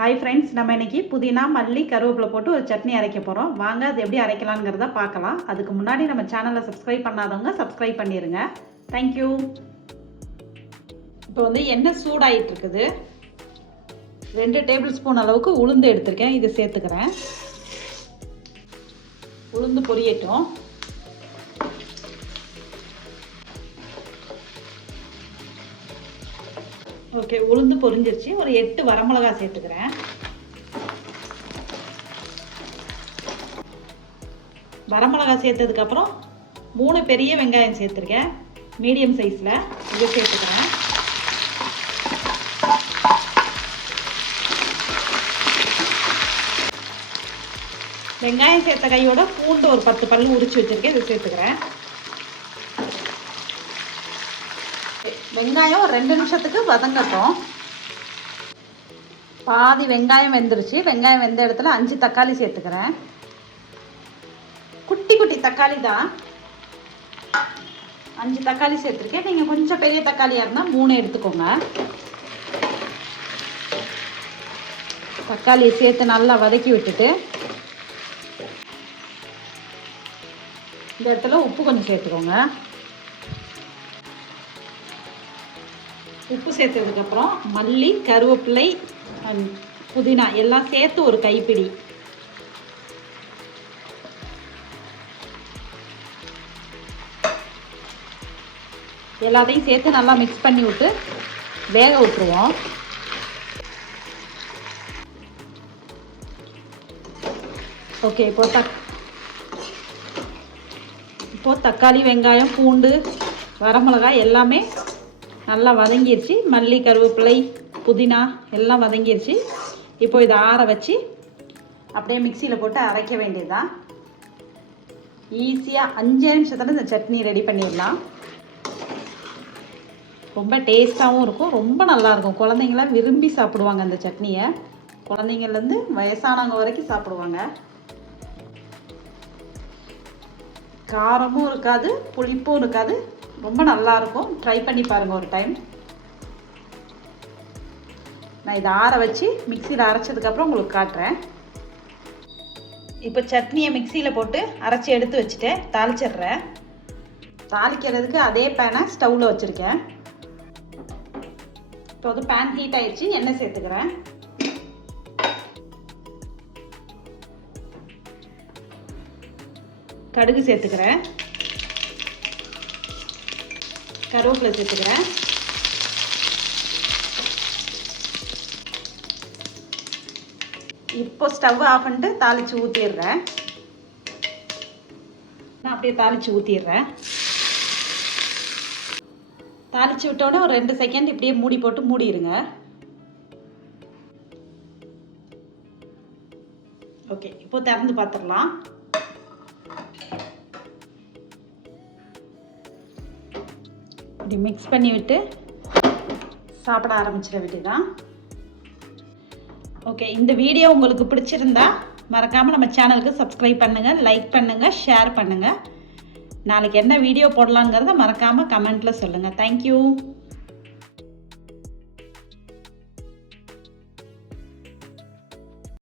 Hi friends நம்ம இன்னைக்கு புதினா மல்லி கருவேப்பிலை போட்டு ஒரு சட்னி அரைக்க போகிறோம் வாங்க அது எப்படி அரைக்கலாங்கிறத பார்க்கலாம். அதுக்கு முன்னாடி நம்ம சேனலை சப்ஸ்கிரைப் பண்ணாதவங்க சப்ஸ்கிரைப் பண்ணிடுங்க தேங்க்யூ இப்போ வந்து எண்ணெய் சூடாகிட்டு இருக்குது ரெண்டு டேபிள் ஸ்பூன் அளவுக்கு உளுந்து எடுத்திருக்கேன். இது சேர்த்துக்கிறேன். உளுந்து பொரியட்டும். ஓகே உளுந்து பொரிஞ்சிருச்சு. ஒரு எட்டு வரமிளகா சேர்த்துக்கிறேன். வரமிளகா சேர்த்ததுக்கப்புறம் மூணு பெரிய வெங்காயம் சேர்த்துருக்கேன். மீடியம் சைஸில் இதை சேர்த்துக்கிறேன். வெங்காயம் சேர்த்த கையோட பூண்டு ஒரு பத்து பல்லு உரிச்சு வச்சுருக்கேன். இதை சேர்த்துக்கிறேன். வெங்காயம் ரெண்டு நிமிஷத்துக்கு வதங்கட்டும். பாதி வெங்காயம் வெந்துருச்சு. வெங்காயம் வெந்த இடத்துல அஞ்சு தக்காளி சேர்த்துக்கிறேன். குட்டி குட்டி தக்காளி தான். அஞ்சு தக்காளி சேர்த்துருக்கேன். நீங்கள் கொஞ்சம் பெரிய தக்காளியாக இருந்தால் மூணு எடுத்துக்கோங்க. தக்காளியை சேர்த்து நல்லா வதக்கி விட்டுட்டு இந்த இடத்துல உப்பு கொஞ்சம் சேர்த்துக்கோங்க. உப்பு சேர்த்ததுக்கப்புறம் மல்லி கருவேப்பிலை அண்ட் புதினா எல்லாம் சேர்த்து ஒரு கைப்பிடி. எல்லாத்தையும் சேர்த்து நல்லா மிக்ஸ் பண்ணி விட்டு வேக விட்டுருவோம். ஓகே இப்போ தக் இப்போது தக்காளி வெங்காயம் பூண்டு வரமிளகாய் எல்லாமே நல்லா வதங்கிருச்சு. மல்லி கருவேப்பிலை புதினா எல்லாம் வதங்கிருச்சு. இப்போ இதை ஆற வச்சு அப்படியே மிக்சியில் போட்டு அரைக்க வேண்டியதுதான். ஈஸியாக அஞ்சு நிமிஷத்தில் இந்த சட்னி ரெடி பண்ணிடலாம். ரொம்ப டேஸ்ட்டாகவும் இருக்கும். ரொம்ப நல்லாயிருக்கும் குழந்தைங்களாம் விரும்பி சாப்பிடுவாங்க அந்த சட்னியை. குழந்தைங்கள்லேருந்து வயசானவங்க வரைக்கும் சாப்பிடுவாங்க. காரமும் இருக்காது புளிப்பும் இருக்காது. ரொம்ப நல்லாயிருக்கும். ட்ரை பண்ணி பாருங்கள் ஒரு டைம் நான் இதை ஆற வச்சு மிக்சியில் அரைச்சதுக்கப்புறம் உங்களுக்கு காட்டுறேன். இப்போ சட்னியை மிக்சியில் போட்டு அரைச்சி எடுத்து வச்சுட்டேன் தாளிச்சிடுறேன். தாளிக்கிறதுக்கு அதே பேனை ஸ்டவ்வில் வச்சுருக்கேன். இப்போ வந்து பேன் ஹீட் ஆயிடுச்சு எண்ணெய் சேர்த்துக்கிறேன். கடுகு சேர்த்துக்கிறேன். கருவேப்பிலை சேர்த்துக்கிறேன். இப்போ ஸ்டவ் ஆஃப் பண்ணிட்டு தாளித்து ஊற்றிடுறேன் நான் அப்படியே தாளித்து ஊற்றிடுறேன் தாளித்து விட்டோடனே ஒரு ரெண்டு செகண்ட் இப்படியே மூடி போட்டு மூடிடுங்க. ஓகே இப்போ திறந்து பார்த்துடலாம். இப்படி மிக்ஸ் பண்ணி விட்டு சாப்பிட ஆரம்பிச்சிட வேண்டியதான் ஓகே இந்த வீடியோ உங்களுக்கு பிடிச்சிருந்தா மறக்காமல் நம்ம சேனலுக்கு சப்ஸ்கிரைப் பண்ணுங்கள் லைக் பண்ணுங்கள் ஷேர் பண்ணுங்கள் நாளைக்கு என்ன வீடியோ போடலாங்கிறத மறக்காமல் கமெண்ட்டில் சொல்லுங்கள் தேங்க்யூ